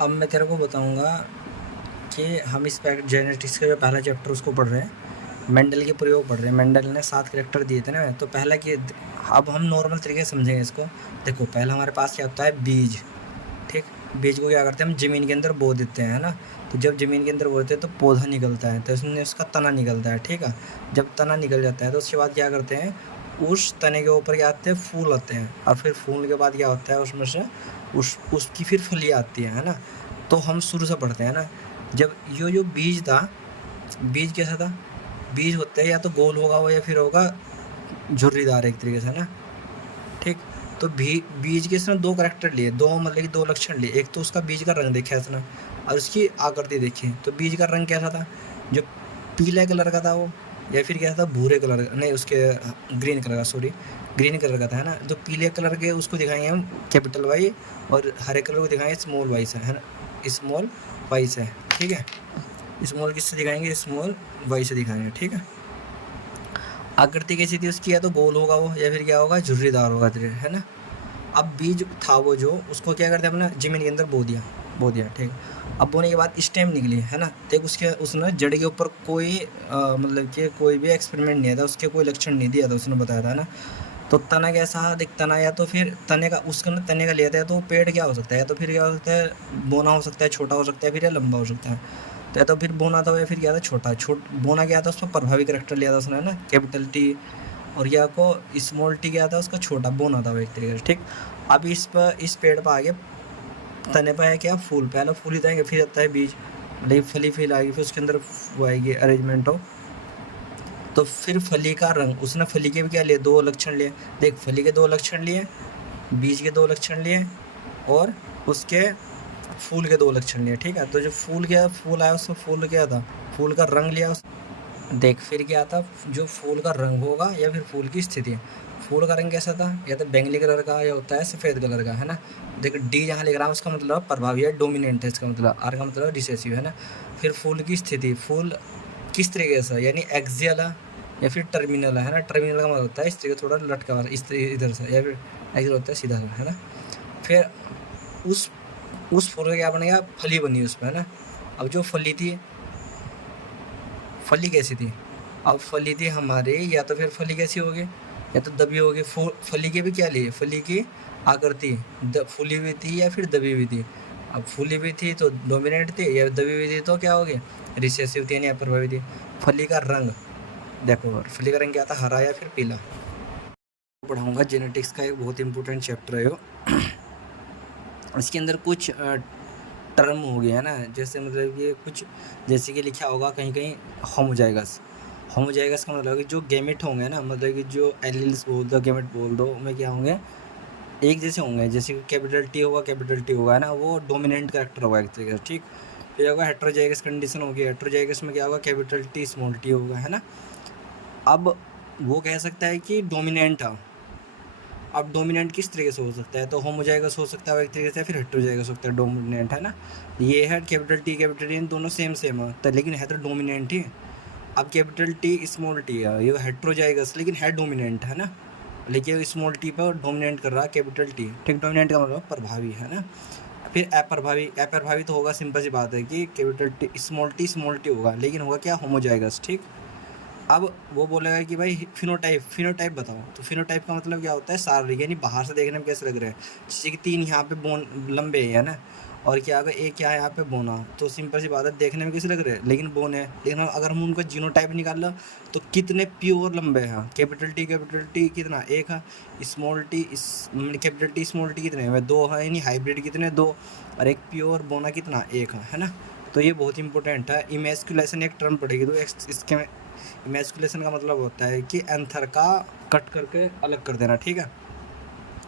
अब मैं तेरे को बताऊंगा कि हम इस जेनेटिक्स का जो पहला चैप्टर उसको पढ़ रहे हैं, मेंडल के प्रयोग पढ़ रहे हैं। मेंडल ने 7 कैरेक्टर दिए थे ना, तो पहला कि अब हम नॉर्मल तरीके से समझेंगे इसको। देखो पहला हमारे पास क्या होता है, बीज। ठीक, बीज को क्या करते हैं हम ज़मीन के अंदर बो देते हैं, है ना। तो जब ज़मीन के अंदर बो देते हैं तो पौधा निकलता है, तो उसमें उसका तना निकलता है। ठीक है, जब तना निकल जाता है तो उसके बाद क्या करते हैं, उस तने के ऊपर क्या आते हैं, फूल आते हैं। और फिर फूल के बाद क्या होता है, उसमें से उसकी फिर फली आती है ना। तो हम शुरू से पढ़ते हैं ना, जब जो बीज था, बीज कैसा था, बीज होता है या तो गोल होगा वो, या फिर होगा झुर्रीदार एक तरीके से ना। ठीक, तो बीज के इसने 2 कैरेक्टर लिए, 2 मतलब कि 2 लक्षण लिए। एक तो उसका बीज का रंग देखा इसने, और उसकी आकृति देखी। तो बीज का रंग कैसा था, जो पीले कलर का था वो, या फिर क्या था, भूरे कलर का, नहीं उसके ग्रीन कलर का, सॉरी ग्रीन कलर का था, है ना। तो पीले कलर के उसको दिखाएंगे हम कैपिटल वाई, और हरे कलर को दिखाएंगे स्मॉल वाई से, है ना, स्मॉल वाई से। ठीक है, स्मॉल किससे दिखाएंगे, स्मॉल वाई से दिखाएंगे। ठीक है, आकृति कैसी थी उसकी, या तो गोल होगा वो, या फिर क्या होगा, झुर्रीदार होगा, है ना। अब बीज था वो, जो उसको क्या करते हैं अपना जमीन के अंदर बो दिया। ठीक, अब बोने के बाद स्टेम निकली, है ना। देख उसके उसने जड़ के ऊपर कोई मतलब कि कोई भी एक्सपेरिमेंट नहीं था, उसके कोई लक्षण नहीं दिया था, उसने बताया था ना। तो तना कैसा दिख, तना या तो फिर तने का, उसका तने का लिया था, तो पेड़ क्या हो सकता है, या तो फिर क्या हो सकता है, बोना हो सकता है, छोटा हो सकता है, फिर या लंबा हो सकता है। तो या तो फिर बोना था, या फिर क्या था, बोना क्या था, उसमें प्रभावी करेक्टर लिया था उसने ना, कैपिटल टी। और या को स्मॉल टी क्या था, उसका छोटा बोना था वो एक तरीके से। ठीक, अब इस पेड़ पर आगे तने पर है क्या, फूल। पहले फूल ही आएंगे, फिर आता है बीज, मतलब फली फिल आएगी, फिर उसके अंदर वो आएगी अरेंजमेंट हो। तो फिर फली का रंग, उसने फली के भी क्या लिए, 2 लक्षण लिए। देख फली के 2 लक्षण लिए, बीज के 2 लक्षण लिए, और उसके फूल के 2 लक्षण लिए। ठीक है, तो जो फूल आया उसमें फूल क्या था, फूल का रंग लिया देख फिर क्या था, जो फूल का रंग होगा या फिर फूल की स्थिति। फूल का रंग कैसा था, या तो बैंगनी कलर का, या होता है सफ़ेद कलर का, है ना। देख डी जहाँ लिख रहा है उसका मतलब प्रभावी है, डोमिनेंट है इसका मतलब, आर का मतलब रिसेसिव, है ना। फिर फूल की स्थिति, फूल किस तरीके से, यानी एक्सियल है या फिर टर्मिनल है ना। टर्मिनल का मतलब होता है इस तरीके थोड़ा लटका हुआ इस तरीके इधर से, या फिर एक्सियल होता है सीधा सा, है ना। फिर उस फूल का क्या बनेगा, फली बनी उस पर, है ना। अब जो फली थी, फली कैसी थी, अब फली थी हमारे, या तो फिर फली कैसी होगी, या तो दबी होगी। फली के भी क्या लिए, फली की आकृति फूली हुई थी या फिर दबी हुई थी। अब फूली हुई थी तो डोमिनेंट थी, या दबी हुई थी तो क्या होगी, रिसेसिव थी, यानी अप्रभावी थी। फली का रंग देखो, फली का रंग क्या था, हरा या फिर पीला। पढ़ाऊंगा जेनेटिक्स का एक बहुत इंपॉर्टेंट चैप्टर है वो। इसके अंदर कुछ टर्म हो गया है ना, जैसे मतलब कि कुछ, जैसे कि लिखा होगा कहीं कहीं होमोजाइगस। होमोजाइगस का मतलब कि जो गैमेट होंगे ना, मतलब कि जो एलील्स बोल दो, गैमेट बोल दो, उनमें क्या होंगे, एक जैसे होंगे। जैसे कि कैपिटल टी होगा, है ना, वो डोमिनेंट कैरेक्टर होगा एक तरीके से। ठीक, फिर होगा हेट्रोजाइगस कंडीशन होगी, हेट्रोजाइगस में क्या होगा, कैपिटल टी स्मॉल टी होगा, है ना। अब वो कह सकता है कि डोमिनेंट है। अब डोमिनेंट किस तरीके से हो सकता है, तो होमोजाइगस हो सकता है एक तरीके से, फिर हेट्रोजाइगस हो सकता है डोमिनेंट, है ना। ये है कैपिटल टी इन दोनों सेम है, तो लेकिन है तो डोमिनेंट ही। अब कैपिटल टी स्मॉल टी है, ये हेट्रोजाइगस लेकिन है डोमिनेंट, है ना। लेकिन स्मॉल टी पर डोमिनेंट कर रहा है कैपिटल टी। ठीक, डोमिनेंट का मतलब प्रभावी, है ना। फिर अप्रभावी तो होगा, सिंपल सी बात है कि कैपिटल टी स्मॉल टी होगा, लेकिन होगा क्या, होमोजाइगस। ठीक, अब वो बोलेगा कि भाई फिनोटाइप बताओ। तो फिनोटाइप का मतलब क्या होता है, शारीरिक, यानी बाहर से देखने में कैसे लग रहे हैं। जैसे कि 3 यहाँ पे बोन लंबे है ना, और क्या अगर एक क्या है यहाँ पे बोना, तो सिंपल सी बात है देखने में कैसे लग रहे हैं, लेकिन बोन है। लेकिन अगर हम उनका जीनोटाइप निकाल लो, तो कितने प्योर लंबे हैं, कैपिटल टी कितना, एक है। Small T capital T small T कितने हैं, 2 है, यानी हाइब्रिड कितने, 2। और एक प्योर बोना कितना, एक है ना। तो ये बहुत इंपॉर्टेंट है। इमेस्कुलेशन एक टर्म पड़ेगी, तो इसके इमेस्कुलेशन का मतलब होता है कि एंथर का कट करके अलग कर देना। ठीक है,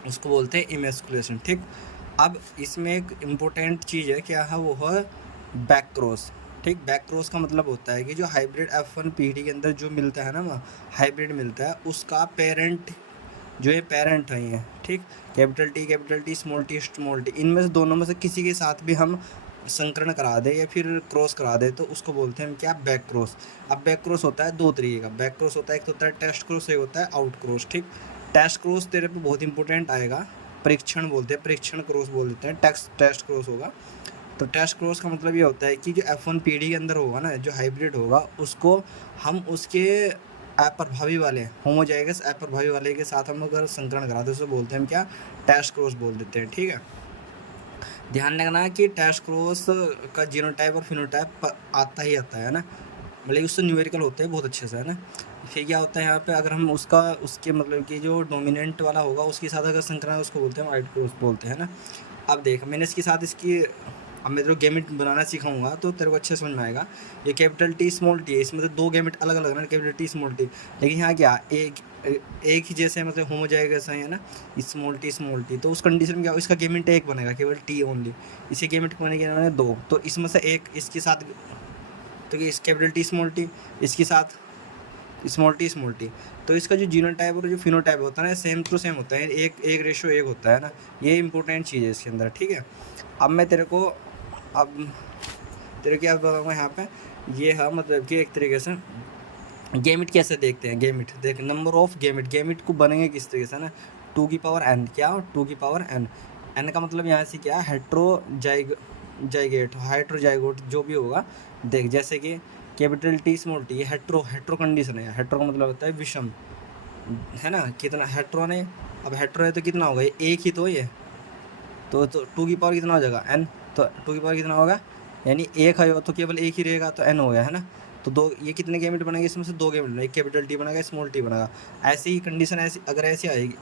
उसको बोलते हैं इमेस्कुलेशन। ठीक, अब इसमें एक इम्पोर्टेंट चीज़ है, क्या है वो है बैक क्रॉस। ठीक, बैक क्रॉस का मतलब होता है कि जो हाइब्रिड F1 पीढ़ी के अंदर जो मिलता है ना, हाइब्रिड मिलता है, उसका पेरेंट, जो ये पेरेंट है ये, ठीक, कैपिटल टी स्मॉल टी, इनमें से दोनों में से किसी के साथ भी हम संकरण करा दे या फिर क्रॉस करा दे, तो उसको बोलते हैं हम क्या, बैक क्रॉस। अब बैक क्रॉस होता है 2 तरीके का। बैक क्रॉस होता है, एक तो होता है टेस्ट क्रॉस, एक होता है आउट क्रॉस। ठीक, टेस्ट क्रॉस तेरे पे बहुत इंपॉर्टेंट आएगा, परीक्षण बोलते हैं, परीक्षण क्रॉस बोल देते हैं, टेस्ट क्रॉस होगा। तो टेस्ट क्रॉस का मतलब ये होता है कि जो F1 पीढ़ी के अंदर होगा ना, जो हाइब्रिड होगा, उसको हम उसके अप्रभावी वाले होमोजाइगस अप्रभावी वाले के साथ हम अगर संकरण कराते हैं, उसे बोलते हैं हम क्या, टेस्ट क्रॉस बोल देते हैं। ठीक है, ध्यान रखना कि टेस्ट क्रॉस का जीनोटाइप और फिनोटाइप आता ही आता है ना, मतलब उससे न्यूमेरिकल होते हैं बहुत अच्छे से, है ना। फिर क्या होता है यहाँ पे, अगर हम उसके मतलब कि जो डोमिनेंट वाला होगा उसके साथ अगर संकरण, उसको बोलते हैं वाइट क्रॉस बोलते हैं ना। अब देख, मैंने इसके साथ अब मैं तेरे को गेमिट बनाना सिखाऊंगा तो तेरे को अच्छे समझ में आएगा। ये कैपिटल टी स्मॉल टी है, इसमें तो दो गेमिट अलग अलग ना, कैपिटल टी स्मॉल टी, लेकिन यहाँ क्या एक ही जैसे मतलब होमोजाइगस है ना, स्मॉल टी, तो उस कंडीशन में क्या, इसका गेमिट एक बनेगा केवल टी ओनली, इसी गेमिट बनेगा मैंने दो, तो इसमें से एक इसके साथ, तो इस कैपिटल टी स्मॉल टी इसके साथ स्मॉल टी, तो इसका जो जीनोटाइप और जो फिनोटाइप होता है ना, सेम टू सेम होता है, एक रेशो एक होता है ना, ये इंपॉर्टेंट चीज़ है इसके अंदर। ठीक है, अब मैं तेरे को क्या बताऊँगा यहाँ पे, ये है मतलब कि एक तरीके से गेमिट कैसे देखते हैं। गेमिट देख, नंबर ऑफ गेमिट को बनेंगे किस तरीके से ना, 2 की पावर n, क्या 2 की पावर n का मतलब यहाँ से क्या, हेट्रोजाइगोट जो भी होगा। देख, जैसे कि कैपिटल टी स्मॉल टी, ये हेट्रो कंडीशन है। हेट्रो का मतलब होता है विषम, है ना, कितना हेट्रो है, अब हेट्रो है तो कितना होगा, ये एक ही तो ये, तो 2 की पावर कितना हो जाएगा n, तो 2 की पावर कितना होगा, यानी एक है तो केवल एक ही रहेगा, तो n हो गया, है ना। तो दो, ये कितने गेमिट बनेंगे, इसमें से दो गेमिट बनेंगे, एक कैपिटल टी बनेगा, स्मॉल टी बनेगा। ऐसी ही कंडीशन अगर ऐसी आएगी,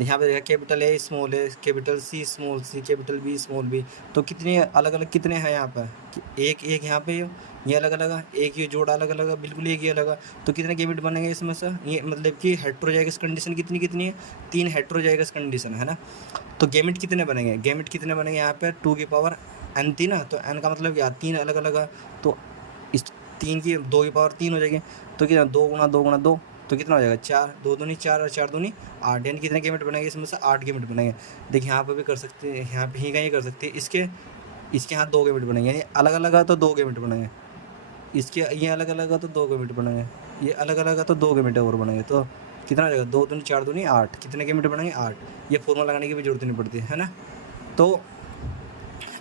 यहाँ पे capital A small A, capital C small C, capital B small B, तो कितने अलग अलग कितने हैं यहाँ पर, एक यहाँ पे ये अलग अलग है, एक ये जोड़ा अलग अलग है, बिल्कुल एक ही अलग है, तो कितने गेमिट बनेंगे इसमें से, ये मतलब कि हेट्रोजाइगस कंडीशन कितनी है, 3 हेट्रोजाइगस कंडीशन है ना। तो गेमिट कितने बनेंगे यहाँ पे, 2 की पावर n थी ना, तो n का मतलब क्या, 3 अलग अलग है, तो इस 3 की 2 की पावर 3 हो जाएगी, तो कितना 2 गुना 2, तो कितना हो जाएगा 4, 2 दूनी 4 और 4 दूनी 8, यानी कितने गेमिट बनेंगे, इसमें से 8 गेमिट बनेंगे। देखिए यहाँ पर भी कर सकते हैं, यहाँ पे ही कहीं कर सकते हैं, इसके यहाँ 2 गेमिट बनेंगे, यानी अलग अलग है तो 2 गेमिट बनेंगे, इसके ये अलग अलग है तो 2 गेमिट बनेंगे, ये अलग अलग है तो 2 गेमिट और बनेंगे, तो कितना हो जाएगा, 2 दूनी 4 दूनी 8, कितने गेमिट बनेंगे 8। ये फॉर्मूला लगाने की भी जरूरत नहीं पड़ती है ना। तो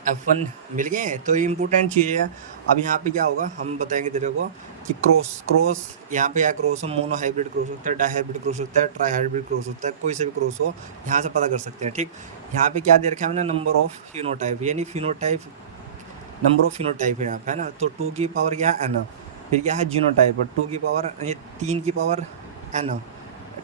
F1 मिल गए, तो ये इंपॉर्टेंट चीज़ है। अब यहाँ पे क्या होगा, हम बताएंगे तेरे को कि क्रॉस यहाँ पे क्या क्रॉस हो, मोनो हाइब्रिड क्रॉस होता है, डाई हाइब्रिड क्रॉस होता है, ट्राई हाइब्रिड क्रॉस होता है, कोई से भी क्रॉस हो, यहाँ से पता कर सकते हैं। ठीक, यहाँ पे क्या दे रखा है हमने, नंबर ऑफ फिनोटाइप, यानी फिनोटाइप, नंबर ऑफ फिनोटाइप है यहाँ पे, है ना। तो 2 की पावर क्या है n, फिर क्या है जीनोटाइप, 2 की पावर, ये 3 की पावर n।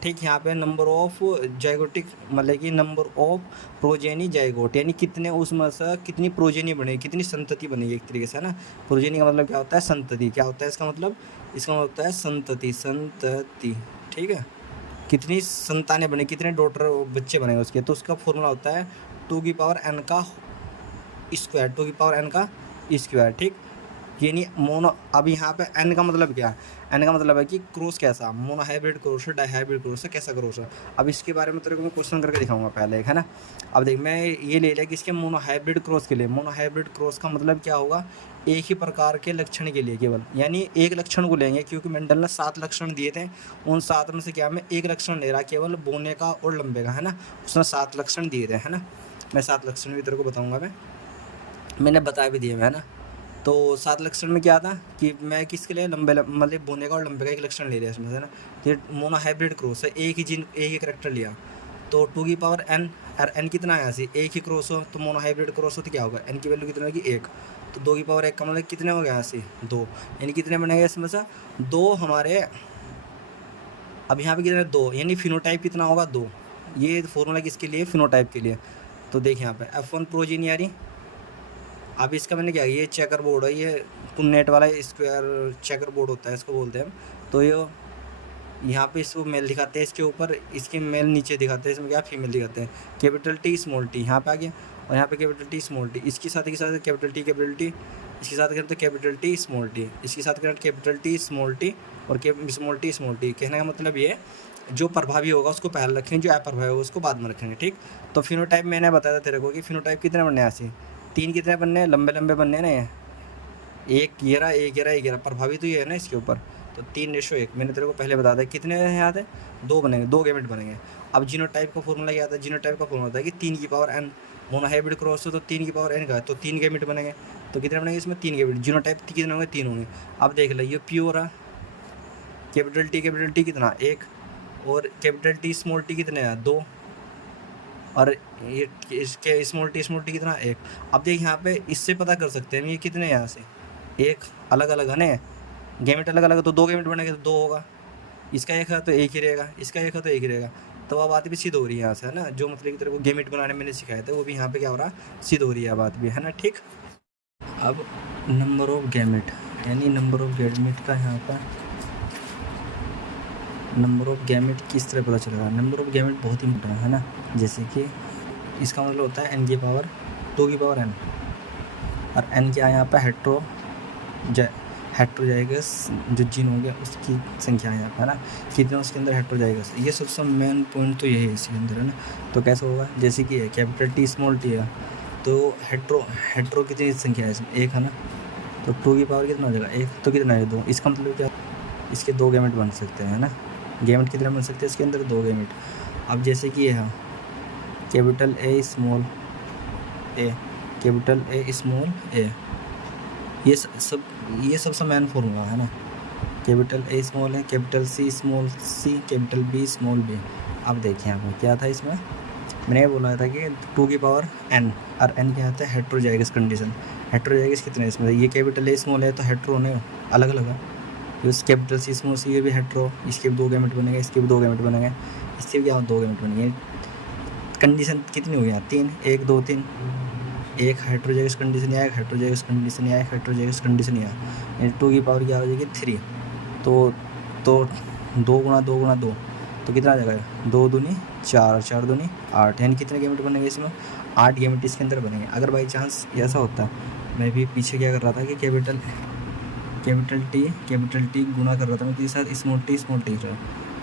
ठीक, यहाँ पे नंबर ऑफ जाइगोटिक, मतलब कि नंबर ऑफ प्रोजेनी जाइगोट, यानी कितने उसमें से कितनी प्रोजेनी बनेगी, कितनी संतति बनेगी एक तरीके से, है ना। प्रोजेनी का मतलब क्या होता है, संतति, क्या होता है इसका मतलब होता है संतति। ठीक है, कितनी संतानें बने, कितने डॉटर बच्चे बनेंगे उसके, तो उसका फॉर्मूला होता है 2 की पावर n का स्क्वायर, 2 की पावर n का स्क्वायर। ठीक, यानी मोनो, अब यहाँ पे n का मतलब क्या है, n का मतलब है कि क्रॉस कैसा, मोनो हाइब्रिड क्रॉस है, डाई हाइब्रिड क्रॉस है, कैसा क्रॉस है। अब इसके बारे में तेरे को मैं क्वेश्चन करके दिखाऊंगा पहले एक, है ना। अब देख, मैं ये ले लिया कि इसके मोनो हाइब्रिड क्रॉस के लिए, मोनो हाइब्रिड क्रॉस का मतलब क्या होगा, एक ही प्रकार के लक्षण के लिए केवल, यानी एक लक्षण को लेंगे, क्योंकि मेंडल ने 7 लक्षण दिए थे, उन 7 में से क्या मैं एक लक्षण ले रहा केवल, बोने का और लंबे का, है ना। उसने 7 लक्षण दिए थे, है ना। मैं 7 लक्षण भी तेरे को बताऊँगा, मैंने बता भी दिए, है ना। तो 7 लक्षण में क्या था कि मैं किसके लिए, लंबे मतलब बोने का और लंबे का एक लक्षण ले लिया इसमें, है ना। ये मोनो हाइब्रिड क्रॉस है, एक ही करेक्टर लिया, तो 2 की पावर n, और n कितना है ऐसे, एक ही क्रॉस हो तो मोनो हाइब्रिड क्रॉस हो तो क्या होगा, n की वैल्यू कितना होगी 1, तो 2 की पावर 1 का मतलब कितने हो गया ऐसे 2, यानी कितने बनेंगे इसमें से 2 हमारे। अब यहाँ पे कितने 2, यानी फिनोटाइप कितना होगा 2, ये फॉर्मूला किसके लिए, फिनोटाइप के लिए। तो देखिए यहाँ पे F1 प्रोजीन यारी, अब इसका मैंने क्या, ये चेकर बोर्ड है, ये नेट वाला स्क्वायर चेकर बोर्ड होता है, इसको बोलते हैं हम। तो ये यहाँ पे इसको मेल दिखाते हैं, इसके ऊपर इसके मेल नीचे दिखाते हैं, इसमें क्या फीमेल दिखाते हैं, कैपिटल टी स्मॉल टी यहाँ पे आ गया, और यहाँ पे कैपिटल टी स्मॉल टी, इसके साथ कैपिटल टी, इसके साथ करते कैपिटल टी स्मॉल टी, इसके साथ करते कैपिटल टी स्मॉल टी और स्मॉल टी। कहने का मतलब ये जो प्रभावी होगा उसको पहले रखेंगे, जो अप्रभावी होगा उसको बाद में रखेंगे। ठीक, तो फिनोटाइप मैंने बताया था तेरे को कि फिनोटाइप कितने बनने ऐसे, 3 कितने बनने हैं, लंबे बनने हैं ना, ये एक घेरा प्रभावी तो ये है ना इसके ऊपर, तो 3:1 मैंने तेरे को पहले बता दिया। कितने याद है, 2 बनेंगे, 2 गेमिट बनेंगे। अब जीनोटाइप का फॉर्मूला क्या आता है, जीनोटाइप का फॉर्मूला होता है कि 3 की power n, mono hybrid cross हो तो 3 की पावर n का है, तो 3 गेमिट बनेंगे। तो कितने बनेंगे इसमें 3 गैमेट, जीनोटाइप कितने होंगे 3 होंगे। अब देख लो ये प्योर है, कैपिटल टी कितना 1, और कैपिटल टी स्मॉल टी कितने हैं 2, और ये इसके स्मॉल टी कितना 1। अब देख यहाँ पे इससे पता कर सकते हैं ये कितने यहाँ से, एक अलग अलग है ना, गैमेट अलग अलग है तो 2 गैमेट बनेंगे तो 2 होगा, इसका 1 है तो 1 ही रहेगा, इसका 1 है तो 1 ही रहेगा। तो अब बात भी सिद्ध हो रही है यहाँ से, है ना, जो मतलब की तरह को गैमेट बनाने मैंने सिखाया था वो भी यहाँ पे क्या हो रहा है, सिद्ध हो रही है बात भी, है ना। ठीक, अब नंबर ऑफ गैमेट, यानी नंबर ऑफ गैमेट का यहाँ पर नंबर ऑफ गैमेट किस तरह पता चलेगा। नंबर ऑफ गैमेट बहुत इंपॉर्टेंट है ना, जैसे कि इसका मतलब होता है n की पावर 2 की पावर n, और n क्या है यहाँ पर हेट्रोजाइगस जो जीन हो गया उसकी संख्या है यहाँ पर, है ना, कितने उसके अंदर हेट्रोजाइगस। ये सबसे मेन पॉइंट तो यही है इसके अंदर, है ना। तो कैसे होगा, जैसे कि कैपिटल टी स्मॉल टी है तो हेट्रो कितनी संख्या है इसमें 1 है ना, तो 2 की पावर कितना हो जाएगा 1, तो कितना है 2। इसका मतलब क्या, इसके 2 गैमेट बन सकते हैं, है ना। गैमेट कितने बन सकते हैं इसके अंदर 2 गैमेट। अब जैसे कि ये है capital A small A, capital A small A, ये सबसे मेन फॉर्मूला है ना। कैपिटल ए स्मॉल है, capital C small C, capital B small B. अब देखिए यहाँ पर क्या था, इसमें मैंने ये बोला था कि 2 की पावर n, और n क्या आता है हेट्रोजाइगस कंडीशन। हेट्रोजाइगस कितने इसमें, ये कैपिटल ए स्मॉल है तो हेट्रो होने अलग अलग है, इस कैपिटल सी स्मॉल सी ये भी हेट्रो, इसके भी 2 गैमेट बनेंगे, इसके भी 2 गैमेट बनेंगे, इसके भी क्या 2 गैमेट बनेंगे। कंडीशन कितनी हो गई 3, 1 2 3, एक हाइड्रोजाइगस कंडीशन या एक हाइड्रोजाइगस कंडीशन या एक हाइड्रोजाइगस कंडीशन या 2 की पावर क्या हो जाएगी 3, तो 2 गुणा 2 गुणा 2 तो कितना आ जाएगा 2 दूनी 4, 4 दूनी 8, यानी कितने गैमेट बनेंगे इसमें 8 गैमेट इसके अंदर बनेंगे। अगर बाई चांस ऐसा होता, मैं भी पीछे क्या कर रहा था कि कैपिटल टी गुणा कर रहा था मैं किसी साथ स्मॉल टी रहा,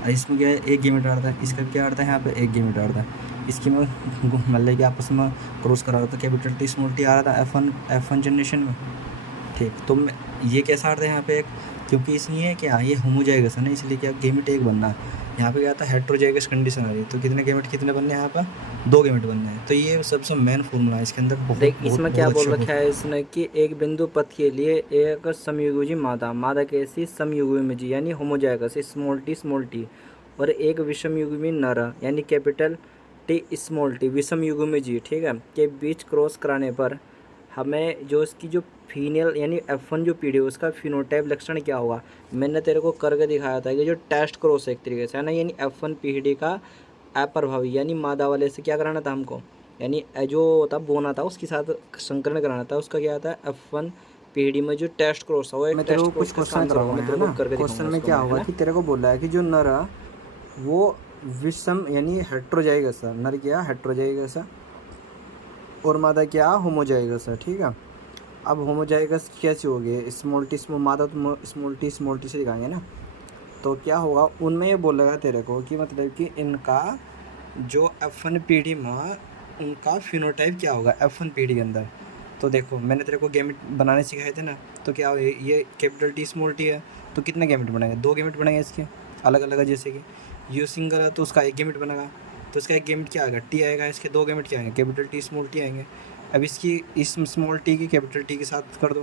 इसमें क्या है 1 गैमेट आ रहा था, इसका क्या आता है यहाँ पे 1 गैमेट आ रहा था, इसकी मैं मतलब कि आपस में क्रॉस करा रहा था, कैपिटल टी स्मॉल टी आ रहा था F1 जनरेशन में। ठीक, तो ये कैसा आ रहा था यहाँ पे एक, क्योंकि इसलिए क्या ये होमोजाइगस है ना, इसलिए क्या गैमेट 1 बनना है। यहाँ पे क्या था हेट्रोजाइगस कंडीशन आ रही है, तो कितने गैमेट कितने बनने हैं यहाँ पर 2 गैमेट बनने हैं। तो ये सबसे मेन फॉर्मूला है इसके अंदर। देख इसमें क्या बोल रखा है इसने कि एक बिंदु पथ के लिए एक समयुग्मी मादा कैसी समयुग्मी यानी होमोजाइगस स्मॉल टी, और एक विषमयुग्मी नर यानी कैपिटल टी स्मॉल टी विषमयुग्मी जी, ठीक है, के बीच क्रॉस कराने पर हमें जो इसकी जो फीमेल यानी F1 जो पीढ़ी है उसका फिनोटाइप लक्षण क्या होगा। मैंने तेरे को करके दिखाया था कि जो टेस्ट क्रॉस एक तरीके से है ना, यानी F1 पीढ़ी का अप्रभावी यानी मादा वाले से क्या कराना था हमको, यानी जो होता बोना था उसके साथ संकरण कराना था, उसका क्या आता है F1 पीढ़ी में जो टेस्ट क्रॉस है वो एक मैं तेरे को टेस्ट क्रॉस कुछ का क्वेश्चन आंसर होगा। कराऊंगा, मैं है तेरे को ना। करके क्वेश्चन दिखाऊंगा में उसको क्या मैं, है होगा ना। कि तेरे को बोला है कि जो नर है वो विषम यानी हेट्रोजाइगस है, नर क्या हेट्रोजाइगस है और मादा क्या होमोजाइगस है, ठीक है। अब होमोजाइगस कैसे हो गए, स्मॉल टी स्मॉल मादा तो स्मॉल टी से दिखाएंगे ना, तो क्या होगा उनमें ये बोलेगा तेरे को कि मतलब कि इनका जो F1 पीढ़ी में उनका फिनोटाइप क्या होगा F1 पीढ़ी के अंदर। तो देखो मैंने तेरे को गैमेट बनाने सिखाए थे ना, तो क्या ये कैपिटल टी स्मॉल टी है तो कितने गैमेट बनेंगे 2 गैमेट बनेंगे इसके अलग अलग है। जैसे कि यू सिंगल है तो उसका 1 गैमेट बनेगा, तो इसका 1 गैमेट क्या आएगा टी आएगा, इसके 2 गैमेट क्या आएंगे कैपिटल टी स्मॉल टी आएंगे। अब इसकी इस स्मॉल टी की कैपिटल टी के साथ कर दो,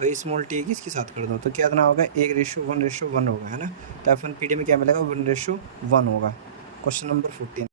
वही स्मॉल टी की इसके साथ कर दो, तो क्या इतना होगा 1:1:1 होगा, है ना। तो F1 पीढ़ी में क्या मिलेगा 1:1 होगा। Question number 14।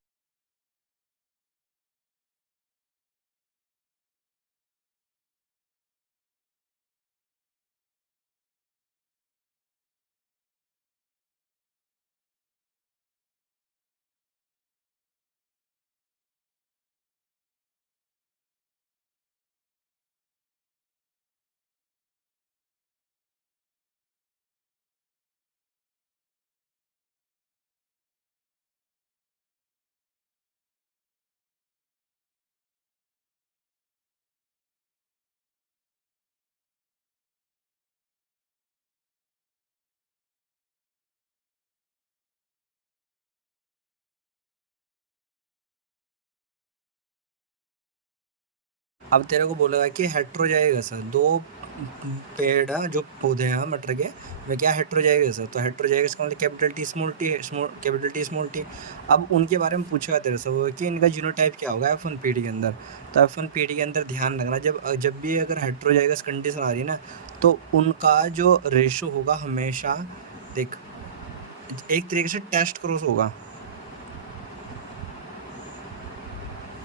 अब तेरे को बोलेगा कि हेट्रोजाइगस है, दो पेड़ है जो पौधे हैं मटर के, वे क्या हेट्रोजाइगस है। तो हेट्रोजाइगस का मतलब capital T small T, capital T small T. अब उनके बारे में पूछेगा तेरे से वो कि इनका जीनोटाइप क्या होगा F1PD के अंदर। तो F1PD के अंदर ध्यान रखना, जब भी अगर हेट्रोजाइगस कंडीशन आ रही है ना, तो उनका जो रेशो होगा हमेशा, देख एक तरीके से टेस्ट क्रॉस होगा।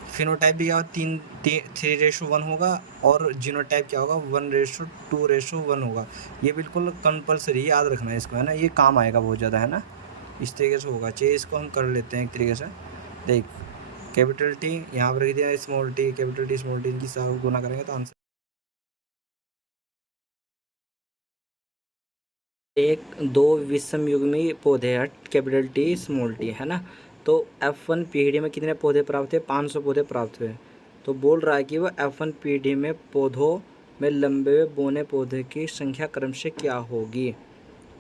फिनोटाइप भी क्या होगा, 3:1 होगा, और जीनोटाइप क्या होगा 1:2:1 होगा। ये बिल्कुल कंपलसरी याद रखना है इसको, है ना, ये काम आएगा बहुत ज़्यादा, है ना। इस तरीके से होगा। चलिए इसको हम कर लेते हैं एक तरीके से। देख कैपिटल टी यहाँ पर रख दिया, small T, capital T small T, इनकी सब गुना करेंगे तो आंसर एक दो विषमयुग्मी पौधे हैं कैपिटल टी स्मॉल टी, है ना। तो F1 पीढ़ी में कितने पौधे प्राप्त हुए, 500 पौधे प्राप्त हुए। तो बोल रहा है कि वह F1 पीढ़ी में पौधों में लंबे बोने पौधे की संख्या क्रमशः क्या होगी।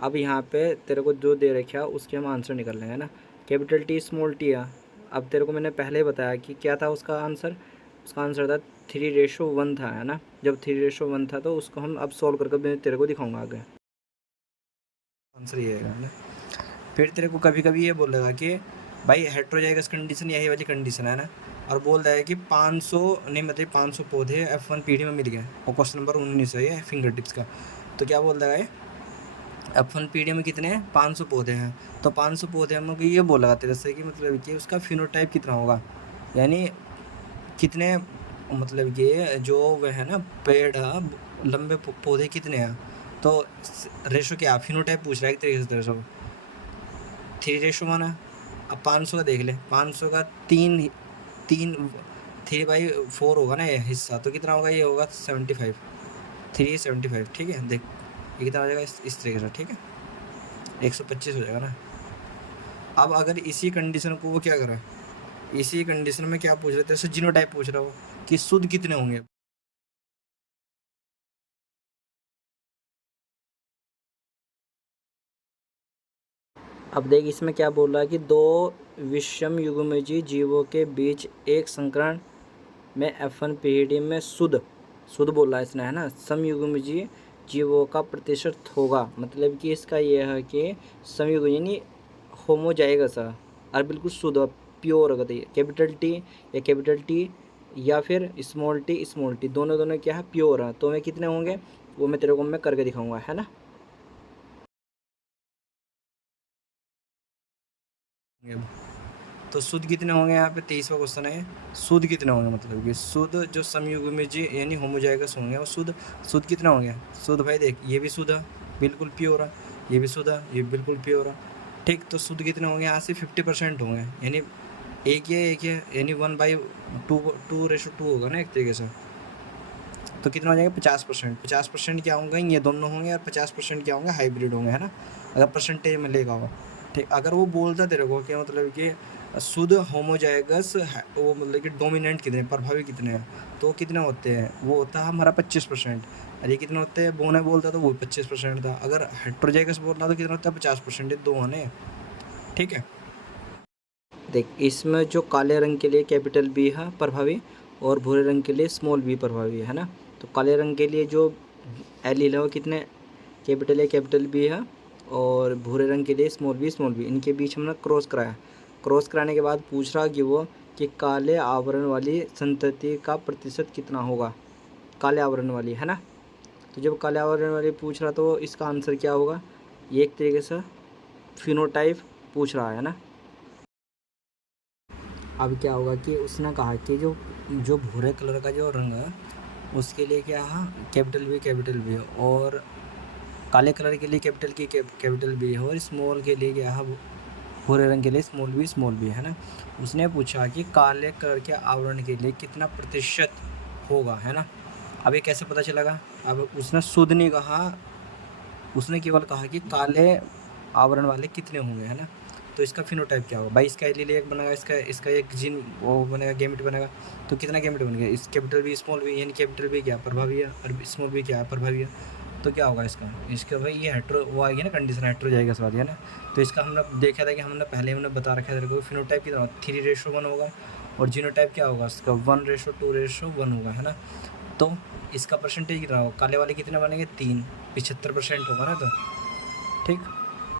अब यहाँ पे तेरे को जो दे रखा है उसके हम आंसर निकाल लेंगे ना। कैपिटल टी स्मॉल टी है। अब तेरे को मैंने पहले ही बताया कि क्या था उसका आंसर था 3:1 था, है ना। जब 3:1 था तो उसको हम अब सॉल्व करके मैं तेरे को दिखाऊंगा आगे। आंसर ये आएगा, है ना। फिर तेरे को कभी कभी ये बोलेगा कि भाई हेट्रोजाइगस कंडीशन यही वाली कंडीशन है ना, और बोल रहा है कि 500 नहीं मतलब 500 पौधे F1 पीढ़ी में मिल गए, और क्वेश्चन नंबर 19 है ये फिंगर टिप्स का। तो क्या बोल रहा है, F1 पीढ़ी में कितने हैं, 500 पौधे हैं। तो 500 पौधे हम लोग ये बोलेगा तेरे से कि मतलब कि उसका फिनोटाइप कितना होगा, यानी कितने, मतलब कि जो वह है ना पेड़ है, लंबे पौधे कितने हैं। तो रेशो क्या, फिनोटाइप पूछ रहा है एक तरीके से तेरे से। 3:1 है। अब 500 का देख ले, 500 का 3/4 होगा ना ये हिस्सा, तो कितना होगा, ये होगा 75, 375, ठीक है। देख ये कितना हो जाएगा इस तरीके से, ठीक है, 125 हो जाएगा ना। अब अगर इसी कंडीशन को वो क्या करे, इसी कंडीशन में क्या पूछ रहे थे, जीनोटाइप पूछ रहा हो कि शुद्ध कितने होंगे। अब देख इसमें क्या बोल रहा है कि दो विषमयुग्मी जीवों के बीच एक संकरण में F1 पीढ़ी में शुद्ध बोल रहा है इसने, है ना, समयुग्मी जीवों का प्रतिशत होगा। मतलब कि इसका यह है कि समयुग्मी यानी होमोजाइगस है और बिल्कुल शुद्ध प्योर होगा। कैपिटल टी या फिर स्मॉल टी दोनों क्या है, प्योर है। तो मैं कितने होंगे वो मैं तेरे को मैं करके दिखाऊंगा, है ना। तो शुद्ध कितने होंगे, यहाँ पे 23वां क्वेश्चन है, शुद्ध कितने होंगे, मतलब कि शुद्ध जो समयुग्मी जी यानी होमोजाइगस होंगे वो शुद्ध कितने होंगे। शुद्ध भाई देख ये भी शुद्ध है, बिल्कुल प्योर है, ये भी शुद्ध है, ये बिल्कुल प्योर है, ठीक। तो शुद्ध कितने होंगे, यहाँ से 50% होंगे, यानी एक है यानी 1/2 होगा ना एक तरीके से। तो कितना हो जाएगा 50%। 50% क्या होंगे, ये दोनों होंगे, और 50% क्या होंगे, हाइब्रिड होंगे, है ना, अगर परसेंटेज में लेगा हो, ठीक। अगर वो बोलता तेरे को कि मतलब कि शुद्ध होमोजाइगस है, वो मतलब कि डोमिनेंट कितने, प्रभावी कितने हैं, तो कितने होते हैं, वो होता है हमारा 25%। और ये कितने होते हैं, बोने बोलता तो वो 25% था। अगर हेट्रोजाइगस बोलना तो कितना होता है 50%, ये दो होने, ठीक है। देख इसमें जो काले रंग के लिए कैपिटल बी है प्रभावी और भूरे रंग के लिए स्मॉल बी प्रभावी है ना। तो काले रंग के लिए जो एलील है वो कितने कैपिटल बी है, और भूरे रंग के लिए स्मॉल बी। इनके बीच हमने क्रॉस कराया। क्रॉस कराने के बाद पूछ रहा कि वो कि काले आवरण वाली संतति का प्रतिशत कितना होगा, काले आवरण वाली, है ना। तो जब काले आवरण वाली पूछ रहा तो इसका आंसर क्या होगा, ये एक तरीके से फिनोटाइप पूछ रहा है ना। अब क्या होगा कि उसने कहा कि जो भूरे कलर का जो रंग है उसके लिए क्या है, कैपिटल बी, और काले कलर के लिए कैपिटल बी है, और स्मॉल के लिए क्या है, भूरे रंग के लिए स्मॉल बी, है ना। उसने पूछा कि काले कलर के आवरण के लिए कितना प्रतिशत होगा, है ना। अब ये कैसे पता चलेगा, अब उसने शुद्ध नहीं कहा, उसने केवल कहा कि काले आवरण वाले कितने होंगे, है ना। तो इसका फिनोटाइप क्या होगा, भाई इसका एलील एक बनेगा, इसका एक जीन वो बनेगा, गैमेट बनेगा। तो कितना गैमेट बन गया, इस कैपिटल बी स्मॉल बी, यानी कैपिटल बी क्या प्रभावी है और स्मॉल बी क्या है प्रभावी है। तो क्या होगा इसका भाई ये हेट्रो वो आएगी ना कंडीशन, हेट्रोजाइगस वाली, है ना। तो इसका हमने देखा था कि हमने पहले बता रखा था फिनोटाइप कितना 3:1 होगा, और जीनोटाइप क्या होगा उसका 1:2:1 होगा, है ना। तो इसका परसेंटेज कितना होगा, काले वाले कितने बनेंगे 3, 75% होगा ना। तो ठीक।